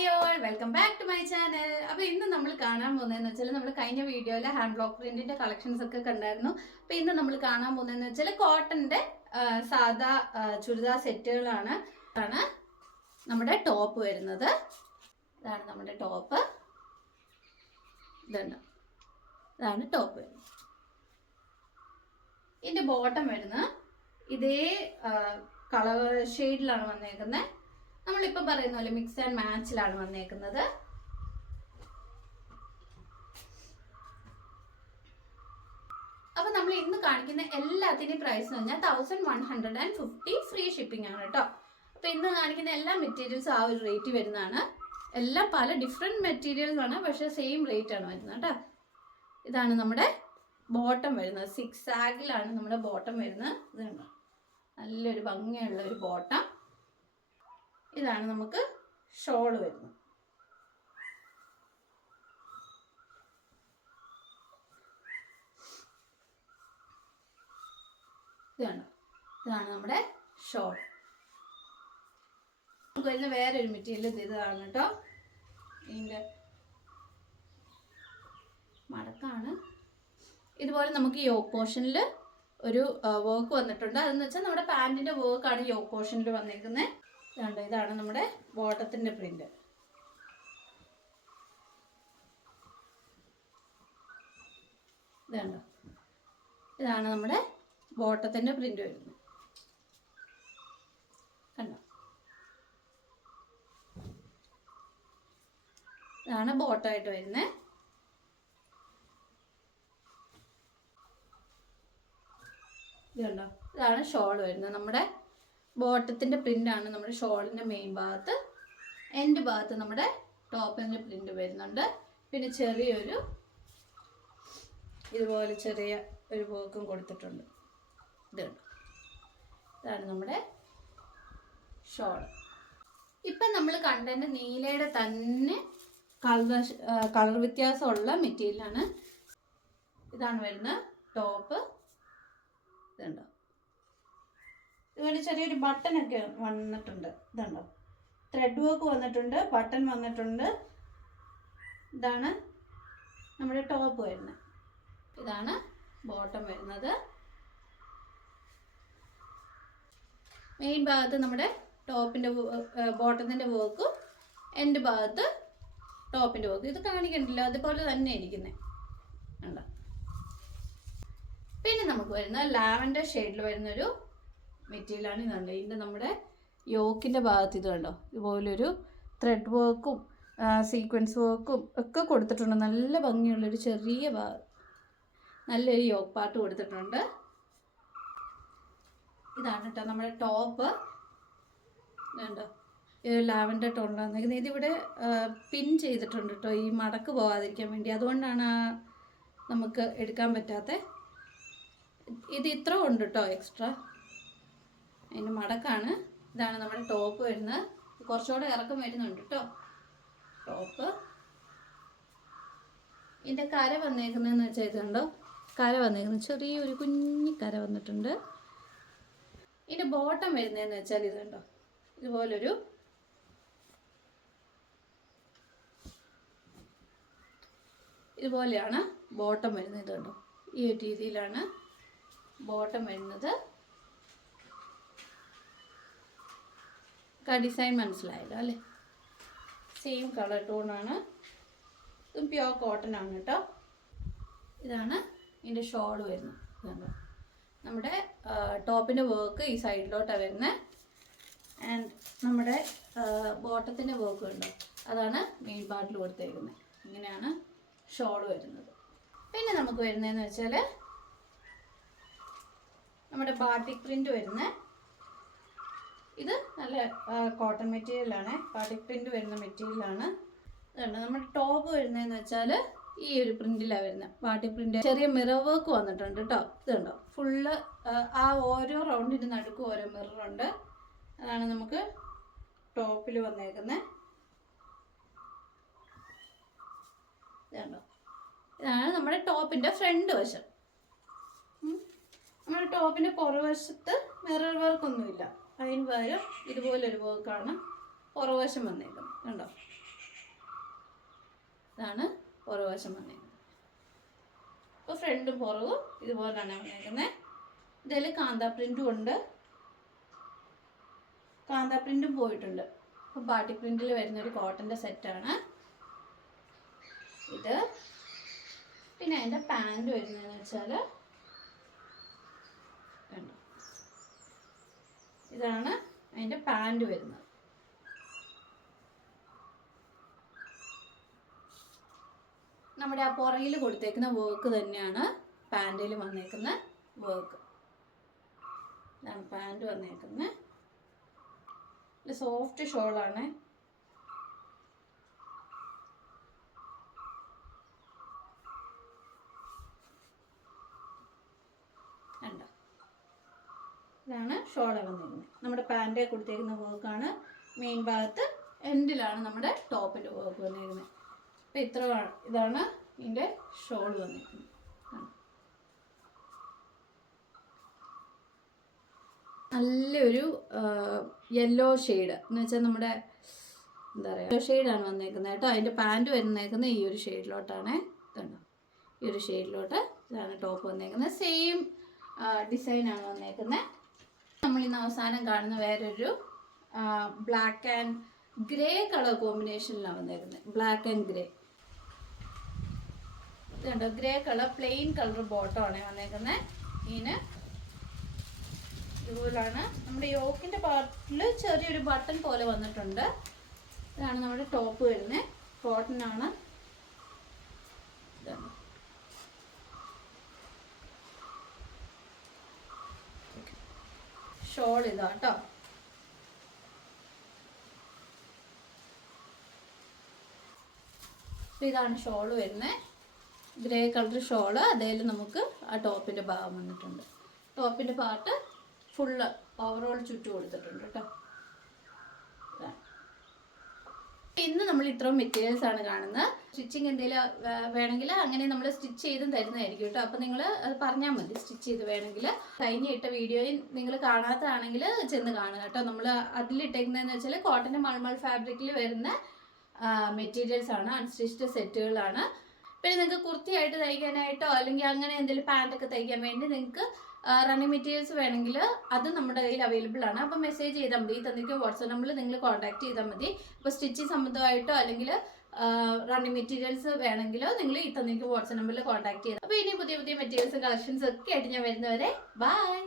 Hi all, welcome back to my channel. അപ്പോൾ ഇന്ന് നമ്മൾ കാണാൻ പോകുന്നതെന്ന് വെച്ചാൽ നമ്മൾ കഴിഞ്ഞ വീഡിയോയിൽ ഹാൻഡ് ബ്ലോക്ക് പ്രിന്റിന്റെ കളക്ഷൻസ് ഒക്കെ കണ്ടായിരുന്നു. അപ്പോൾ ഇന്ന് നമ്മൾ കാണാൻ പോകുന്നതെന്ന് വെച്ചാൽ കോട്ടന്റെ സാധാ ചുരിദാർ സെറ്റുകളാണ്. നമ്മുടെ ടോപ്പ് വരുന്നത്. ഇതാണ് നമ്മുടെ ടോപ്പ്. ഇതാണ് ടോപ്പ് വരുന്നത്. ഇതിന്റെ ബോട്ടം വരുന്നത് ഇതേ കളർ ഷെയ്ഡിലാണ് വന്നേക്കുന്നത്. നമ്മളിപ്പോൾ പറയുന്ന പോലെ മിക്സ് ആൻഡ് മാച്ചിലാണ് വന്നേക്കുന്നത്. അപ്പൊ നമ്മൾ ഇന്ന് കാണിക്കുന്ന എല്ലാത്തിന്റെയും പ്രൈസ് എന്ന് പറഞ്ഞാൽ 1150 ഫ്രീ ഷിപ്പിംഗ് ആണ് കേട്ടോ. അപ്പൊ ഇന്ന് കാണിക്കുന്ന എല്ലാ മെറ്റീരിയൽസും ആ ഒരു റേറ്റ് വരുന്നതാണ്. എല്ലാം പല ഡിഫറെന്റ് മെറ്റീരിയൽസ് ആണ്, പക്ഷെ സെയിം റേറ്റ് ആണ് വരുന്നത് കേട്ടോ. ഇതാണ് നമ്മുടെ ബോട്ടം വരുന്നത്. 6 ആഗിലാണ് നമ്മുടെ ബോട്ടം വരുന്നത്. ഇതുണ്ട്, നല്ലൊരു ഭംഗിയുള്ള ഒരു ബോട്ടം. ഇതാണ് നമുക്ക് ഷോൾ വരുന്നത്. ഇതാണ് നമ്മുടെ ഷോൾ. നമുക്ക് വരുന്ന വേറൊരു മെറ്റീരിയൽ ഇതാണ് കേട്ടോ. ഇതിൻ്റെ മടക്കാണ്. ഇതുപോലെ നമുക്ക് യോക്ക് പോർഷനിൽ ഒരു വർക്ക് വന്നിട്ടുണ്ട്. അതെന്ന് വെച്ചാൽ നമ്മുടെ പാൻറ്റിൻ്റെ വർക്കാണ് യോക്ക് പോർഷനിൽ വന്നിരിക്കുന്നത്. ഇതാണ് നമ്മുടെ ബോട്ടത്തിന്റെ പ്രിന്റ്. ഇതാണ് നമ്മുടെ ബോട്ടത്തിന്റെ പ്രിന്റ് വരുന്നത്. കണ്ടോ, ഇതാണ് ബോട്ടമായിട്ട് വരുന്നത്. ഇതാണ് ഷോൾ വരുന്നത്. നമ്മുടെ ബോട്ടത്തിന്റെ പ്രിന്റ് ആണ് നമ്മുടെ ഷോളിന്റെ മെയിൻ ഭാഗത്ത്. എൻഡ് ഭാഗത്ത് നമ്മുടെ ടോപ്പിന്റെ പ്രിന്റ് വരുന്നുണ്ട്. പിന്നെ ചെറിയൊരു ഇതുപോലെ ചെറിയ ഒരു വർക്കും കൊടുത്തിട്ടുണ്ട്. ഇതാണ് നമ്മുടെ ഷോൾ. ഇപ്പം നമ്മൾ കണ്ടതിൻ്റെ നീലയുടെ തന്നെ കളർ വ്യത്യാസമുള്ള മെറ്റീരിയലാണ്. ഇതാണ് വരുന്ന ടോപ്പ്. ഇതുണ്ടോ, ഇതുപോലെ ചെറിയൊരു ബട്ടനൊക്കെ വന്നിട്ടുണ്ട്. ഇതുണ്ടോ, ത്രെഡ് വർക്ക് വന്നിട്ടുണ്ട്, ബട്ടൺ വന്നിട്ടുണ്ട്. ഇതാണ് നമ്മുടെ ടോപ്പ് വരുന്നത്. ഇതാണ് ബോട്ടം വരുന്നത്. മെയിൻ ഭാഗത്ത് നമ്മുടെ ടോപ്പിൻ്റെ ബോട്ടത്തിൻ്റെ വർക്കും എൻഡ് ഭാഗത്ത് ടോപ്പിൻ്റെ വർക്ക്. ഇത് കാണിക്കണ്ടല്ലോ, അതുപോലെ തന്നെ ഇരിക്കുന്നത് കണ്ടോ. പിന്നെ നമുക്ക് വരുന്ന ലാവൻഡർ ഷെയ്ഡിൽ വരുന്നൊരു മെറ്റീരിയലാണ്. ഇതുണ്ട്, ഇതിൻ്റെ നമ്മുടെ യോക്കിൻ്റെ ഭാഗത്ത് ഇത് കണ്ടോ, ഇതുപോലൊരു ത്രെഡ് വർക്കും സീക്വൻസ് വർക്കും ഒക്കെ കൊടുത്തിട്ടുണ്ട്. നല്ല ഭംഗിയുള്ളൊരു ചെറിയ നല്ലൊരു യോക്ക് പാർട്ട് കൊടുത്തിട്ടുണ്ട്. ഇതാണ് കേട്ടോ നമ്മുടെ ടോപ്പ്. കണ്ടോ, ലാവൻഡർ ടോണിലാണ് വന്നിരിക്കുന്നത്. ഇതിവിടെ പിൻ ചെയ്തിട്ടുണ്ട് കേട്ടോ, ഈ മടക്ക് പോകാതിരിക്കാൻ വേണ്ടി. അതുകൊണ്ടാണ് നമുക്ക് എടുക്കാൻ പറ്റാത്ത. ഇത് ഇത്ര ഉണ്ട് കേട്ടോ എക്സ്ട്രാ. അതിൻ്റെ മടക്കാണ്. ഇതാണ് നമ്മുടെ ടോപ്പ് വരുന്നത്. കുറച്ചുകൂടെ ഇറക്കം വരുന്നുണ്ട് കേട്ടോ ടോപ്പ്. ഇതിൻ്റെ കര വന്നേക്കുന്നതെന്ന് വെച്ചാൽ ഇതുണ്ടോ, കര വന്നേക്കുന്നത് ചെറിയൊരു കുഞ്ഞി കര വന്നിട്ടുണ്ട്. ഇതിൻ്റെ ബോട്ടം വരുന്നതെന്ന് വെച്ചാൽ ഇതുണ്ടോ, ഇതുപോലെയാണ് ബോട്ടം വരുന്നത്. ഇതുണ്ടോ, ഈ ഒരു രീതിയിലാണ് ബോട്ടം വരുന്നത്. ഡിസൈൻ മനസ്സിലായല്ലോ അല്ലേ. സെയിം കളർ ടോണാണ്. ഇതും പ്യുവർ കോട്ടൺ ആണ് കേട്ടോ. ഇതാണ് ഇതിൻ്റെ ഷോൾ വരുന്നത്. ഇതുണ്ടോ, നമ്മുടെ ടോപ്പിൻ്റെ വർക്ക് ഈ സൈഡിലോട്ടാണ് വരുന്നത്. ആൻഡ് നമ്മുടെ ബോട്ടത്തിൻ്റെ വർക്ക് ഉണ്ടോ, അതാണ് മെയിൻ പാർട്ടിൽ കൊടുത്തേക്കുന്നത്. ഇങ്ങനെയാണ് ഷോൾ വരുന്നത്. പിന്നെ നമുക്ക് വരുന്നതെന്ന് വെച്ചാൽ നമ്മുടെ ബാട്ടിക് പ്രിന്റ് വരുന്നത്. ഇത് നല്ല കോട്ടൺ മെറ്റീരിയലാണ്, ബാട്ടിക് പ്രിന്റ് വരുന്ന മെറ്റീരിയലാണ്. ഇതുണ്ട് നമ്മുടെ ടോപ്പ് വരുന്നതെന്ന് വെച്ചാൽ ഈ ഒരു പ്രിന്റിലാണ് വരുന്നത്. ബാട്ടിക് പ്രിന്റ് ചെറിയ മിറർ വർക്ക് വന്നിട്ടുണ്ട് കേട്ടോ. ഇതുണ്ടോ, ഫുള്ള് ആ ഓരോ റൗണ്ടിന് നടുക്കും ഓരോ മിററുണ്ട്. അതാണ് നമുക്ക് ടോപ്പിൽ വന്നേക്കുന്നത്. ഇതുണ്ടോ, ഇതാണ് നമ്മുടെ ടോപ്പിൻ്റെ ഫ്രണ്ട് വശം. നമ്മുടെ ടോപ്പിൻ്റെ പുറവശത്ത് മിറർ വർക്കൊന്നുമില്ല. അതിന് പകരം ഇതുപോലൊരു വർക്കാണ് പുറവശം വന്നേക്കുന്നത്. കണ്ടോ, ഇതാണ് പുറകുവശം വന്നേക്കുന്നത്. അപ്പോൾ ഫ്രണ്ടും പുറകും ഇതുപോലെയാണ് വന്നേക്കുന്നത്. ഇതിൽ കാന്ത പ്രിൻറ്റും ഉണ്ട്, കാന്ത പ്രിൻറ്റും പോയിട്ടുണ്ട്. അപ്പോൾ ബാട്ടി പ്രിൻറ്റിൽ വരുന്നൊരു കോട്ടൻ്റെ സെറ്റാണ് ഇത്. പിന്നെ അതിൻ്റെ പാൻറ് വരുന്നതെന്ന് വെച്ചാൽ ഇതാണ് അതിൻ്റെ പാൻറ് വരുന്നത്. നമ്മുടെ ആ പുറകിൽ കൊടുത്തേക്കുന്ന വർക്ക് തന്നെയാണ് പാൻറ്റിൽ വന്നേക്കുന്ന വർക്ക്. ഇതാണ് പാൻറ് വന്നേക്കുന്നത്. സോഫ്റ്റ് ഷോളാണ്. കണ്ടോ, ഇതാണ് ഷോള വന്നിരിക്കുന്നത്. നമ്മുടെ പാൻറ് കൊടുത്തേക്കുന്ന വർക്കാണ്. മെയിൻ ഭാഗത്ത് എൻഡിലാണ് നമ്മുടെ ടോപ്പിൻ്റെ വർക്ക് വന്നിരിക്കുന്നത്. അപ്പോൾ ഇതാണ് ഇതിൻ്റെ ഷോൾ വന്നിരിക്കുന്നത്. നല്ലൊരു യെല്ലോ ഷെയ്ഡ് എന്ന് വെച്ചാൽ നമ്മുടെ എന്താ പറയുക യെല്ലോ ഷെയ്ഡാണ് വന്നേക്കുന്നത് കേട്ടോ. അതിൻ്റെ പാൻറ് വരുന്നേക്കുന്നത് ഈ ഒരു ഷെയ്ഡിലോട്ടാണ്. ഇതുണ്ടോ, ഈ ഒരു ഷെയ്ഡിലോട്ട് ഇതാണ് ടോപ്പ് വന്നേക്കുന്നത്. സെയിം ഡിസൈനാണ് വന്നേക്കുന്നത്. നമ്മളിന്ന് അവസാനം കാണുന്ന വേറൊരു ബ്ലാക്ക് ആൻഡ് ഗ്രേ കളർ കോമ്പിനേഷനിലാണ് വന്നേക്കുന്നത്. Black and grey. ഇതുണ്ടോ, ഗ്രേ കളർ പ്ലെയിൻ കളർ ബോട്ടമാണ് വന്നേക്കുന്നത്. ഇതിന് ഇതുപോലാണ് നമ്മുടെ യോക്കിൻ്റെ പാർട്ടിൽ ചെറിയൊരു ബട്ടൺ പോലെ വന്നിട്ടുണ്ട്. ഇതാണ് നമ്മുടെ ടോപ്പ് വരുന്നത്. കോട്ടൺ ആണ്. ഷോൾ ഇതാ കേട്ടോ. ഇതാണ് ഷോള് വരുന്നത്. Grey colour shawl. അതിൽ നമുക്ക് ആ ടോപ്പിൻ്റെ ഭാഗം വന്നിട്ടുണ്ട്. ടോപ്പിൻ്റെ പാർട്ട് ഫുള്ള് ഓവറോൾ ചുറ്റും കൊടുത്തിട്ടുണ്ട് കേട്ടോ. ഇന്ന് നമ്മൾ ഇത്രയും മെറ്റീരിയൽസ് ആണ് കാണുന്നത്. സ്റ്റിച്ചിങ് എന്തെങ്കിലും വേണമെങ്കിൽ അങ്ങനെ നമ്മൾ സ്റ്റിച്ച് ചെയ്തും തരുന്നതായിരിക്കും കേട്ടോ. അപ്പോൾ നിങ്ങൾ അത് പറഞ്ഞാൽ മതി സ്റ്റിച്ച് ചെയ്ത് വേണമെങ്കിൽ. കഴിഞ്ഞ ഇട്ട വീഡിയോയിൽ നിങ്ങൾ കാണാത്തതാണെങ്കിൽ ചെന്ന് കാണുക കേട്ടോ. നമ്മൾ അതിലിട്ടേക്കുന്നതെന്ന് വെച്ചാൽ കോട്ടൻ്റെ മൾമൾ ഫാബ്രിക്കിൽ വരുന്ന മെറ്റീരിയൽസ് ആണ്, അൺസ്റ്റിച്ച്ഡ് സെറ്റുകളാണ്. പിന്നെ നിങ്ങൾക്ക് കുർത്തിയായിട്ട് തയ്ക്കാനായിട്ടോ അല്ലെങ്കിൽ അങ്ങനെ എന്തെങ്കിലും പാൻറ്റൊക്കെ തയ്ക്കാൻ വേണ്ടി നിങ്ങൾക്ക് റണ്ണിങ് മെറ്റീരിയൽസ് വേണമെങ്കിൽ അത് നമ്മുടെ കയ്യിൽ അവൈലബിൾ ആണ്. അപ്പോൾ മെസ്സേജ് ചെയ്താൽ മതി. തന്നിരിക്കും വാട്സാപ്പ് നമ്പറിൽ നിങ്ങൾ കോൺടാക്ട് ചെയ്താൽ മതി. അപ്പോൾ സ്റ്റിച്ചിങ് സംബന്ധമായിട്ടോ അല്ലെങ്കിൽ റണ്ണിങ് മെറ്റീരിയൽസ് വേണമെങ്കിൽ നിങ്ങൾ ഈ തന്നിരിക്കും വാട്സാപ്പ് നമ്പറിൽ കോൺടാക്ട് ചെയ്താൽ. അപ്പോൾ ഇനി പുതിയ പുതിയ മെറ്റീരിയൽസ് കളക്ഷൻസ് ഒക്കെ ആയിട്ട് ഞാൻ വരുന്നവരെ ബൈ.